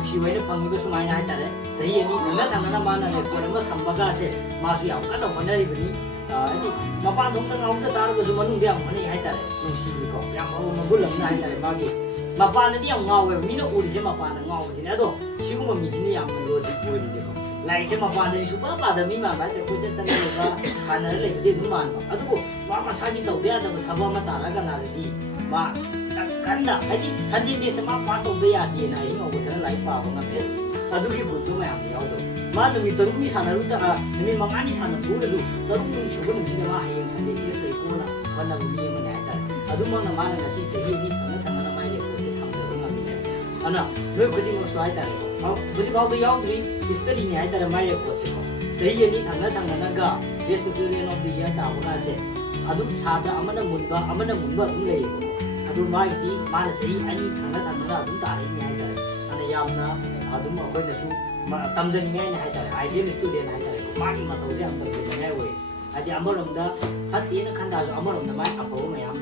ꯅꯨꯡꯁꯤꯕꯩꯅ ꯐꯪꯉꯤꯕ ꯁꯨꯃꯥꯏꯅ ꯍꯥꯏꯇꯥꯔꯦ ꯆꯍꯤ ꯑꯅꯤ ꯊꯪꯅ ꯊꯪꯅꯅ ꯃꯥꯅ ꯔꯦꯀꯣꯔꯠ ꯑꯃ ꯊꯝꯕꯒꯁꯦ ꯃꯥꯁꯨ ꯌꯥꯝ ꯀꯟꯅ ꯍꯣꯠꯅꯔꯤꯕꯅꯤ ꯍꯥꯏꯗꯤ ꯃꯄꯥꯟ ꯊꯣꯛꯇ ꯉꯥꯎꯗ ꯇꯥꯔꯒꯁꯨ ꯃꯅꯨꯡꯗ ꯌꯥꯝ ꯍꯣꯠꯅꯩ ꯍꯥꯏꯇꯥꯔꯦ ꯅꯨꯡꯁꯤꯕꯤꯀꯣ ꯌꯥꯝ ꯃꯒꯨꯟ ꯑꯃꯅ ꯍꯥꯏꯇꯥꯔꯦ ꯃꯥꯒꯤ ꯃꯄꯥꯟꯗꯗꯤ ꯌꯥꯝ ꯉꯥꯎꯋꯦꯕ ꯃꯤꯅ ꯎꯔꯤꯁꯦ ꯃꯄꯥꯟꯗ ꯉꯥꯎꯕꯁꯤꯅꯦ ꯑꯗꯣ ꯁꯤꯒꯨꯝꯕ ꯃꯤꯁꯤꯅ ꯌꯥꯝꯅ ꯂꯣꯖꯤꯛ ꯑꯣꯏꯔꯤꯁꯦꯀꯣ ꯂꯥꯏꯔꯤꯛꯁꯦ ꯃꯄꯥꯟꯗꯗꯤ ꯁꯨꯡꯄꯥ ꯄꯥꯗꯕ ꯃꯤ ꯃꯥꯟꯕ ꯍꯥꯏꯇꯥꯔꯦ ꯀꯣꯏꯆꯠ ꯆꯠꯂꯒ ꯁꯥꯟꯅꯔ ꯂꯩꯕꯗꯤ ꯑꯗꯨꯝ ꯃꯥꯟꯕ ꯑꯗꯨꯕꯨ ꯃꯥ ꯃꯁꯥꯒꯤ ꯇꯧꯗ ꯌꯥꯗꯕ ꯊꯕꯛ ꯑꯃ ꯇꯥꯔꯀꯥꯟꯗꯗꯤ ꯃꯥ ꯀꯟꯅ ꯍꯥꯏꯗꯤ ꯁꯟꯗꯦ ꯗꯦꯁꯦ ꯃꯥ ꯄꯥꯁ ꯇꯧꯕ ꯌꯥꯗꯦꯅ ꯑꯍꯤꯡ ꯉꯧꯕꯗꯅ ꯂꯥꯏꯔꯤꯛ ꯄꯥꯕ ꯉꯝꯃꯦ ꯑꯗꯨꯒꯤ ꯒꯨꯟꯗꯣ ꯃꯌꯥꯝꯗ ꯌꯥꯎꯗꯕ ꯃꯥ ꯅꯨꯃꯤꯠ 5ꯅꯤ ꯁꯥꯟꯅꯔꯨꯗ ꯅꯨꯃꯤꯠ 5ꯅꯤ ꯁꯥꯟꯅꯊꯣꯛꯎꯔꯁꯨ 5ꯅꯤ ꯁꯨꯕ ꯅꯨꯃꯤꯠꯁꯤꯗ ꯃꯥ ꯍꯌꯦꯡ ꯁꯟꯗꯦ ꯗꯦꯁ ꯂꯩꯀꯣꯅ ꯍꯣꯠꯅꯕ ꯃꯤ ꯑꯃꯅꯦ ꯍꯥꯏꯇꯥꯔꯦ ꯑꯗꯨꯃꯛꯅ ꯃꯥꯅ ꯉꯁꯤ ꯆꯍꯤ 2 ꯊꯪꯅ ꯊꯪꯅꯅ ꯃꯥꯏ ꯔꯦꯀꯣꯔꯠꯁꯦ ꯊꯝꯖꯕ ꯉꯝꯃꯤꯅꯦ ꯑꯗꯨꯅ ꯅꯣꯏ ꯈꯨꯗꯤꯡꯃꯛꯁꯨ ꯍꯥꯏꯇꯥꯔꯦ ꯍꯧꯖꯤꯛꯐꯥꯎꯗ ꯌꯥꯎꯗ꯭ꯔꯤ ꯍꯤꯁꯇꯔꯤꯅꯦ ꯍꯥꯏꯇꯥꯔꯦ ꯃꯥꯏ ꯔꯦꯀꯣꯔꯠꯁꯦꯀꯣ ꯆꯍꯤ 2 ꯊꯪꯅ ꯊꯪꯅꯅꯒ ꯕꯦꯁ ꯁ꯭ꯇꯨꯗꯦꯟ ꯑꯣꯐ ꯗ ꯏꯌꯔ ꯇꯥꯕꯒꯁꯦ ꯑꯗꯨꯝ ꯁꯥꯇ꯭ꯔ ꯑꯃꯅ ꯃꯨꯟꯕ ꯑꯗꯨꯝ ꯂꯩꯌꯦꯕꯀꯣ ꯑꯗꯨ ꯃꯥꯒꯤꯗꯤ ꯃꯥꯅ ꯆꯍꯤ 2 ꯊꯪꯅ ꯊꯪꯅꯅ ꯑꯗꯨꯝ ꯇꯥꯔꯛꯏꯅꯦ ꯍꯥꯏꯇꯥꯔꯦ ꯑꯗꯨꯅ ꯌꯥꯝꯅ ꯑꯗꯨꯝ ꯑꯩꯈꯣꯏꯅꯁꯨ ꯇꯝꯖꯅꯤꯡꯉꯥꯏꯅ ꯍꯥꯏꯇꯥꯔꯦ 아이디얼 ꯁ꯭ꯇꯨꯗꯦꯟ ꯍꯥꯏꯇꯥꯔꯦ ꯃꯥꯒꯤ ꯃꯇꯧꯁꯦ ꯌꯥꯝ ꯇꯝꯖꯅꯤꯡꯉꯥꯏ ꯑꯣꯏ ꯍꯥꯏꯗꯤ ꯑꯃꯔꯣꯝꯗ ꯐꯠꯇꯦꯅ ꯈꯟ ꯇꯥꯔꯁꯨ ꯑꯃꯔꯣꯝꯗ ꯃꯥꯒꯤ ꯑꯐꯕ ꯃꯌꯥꯝ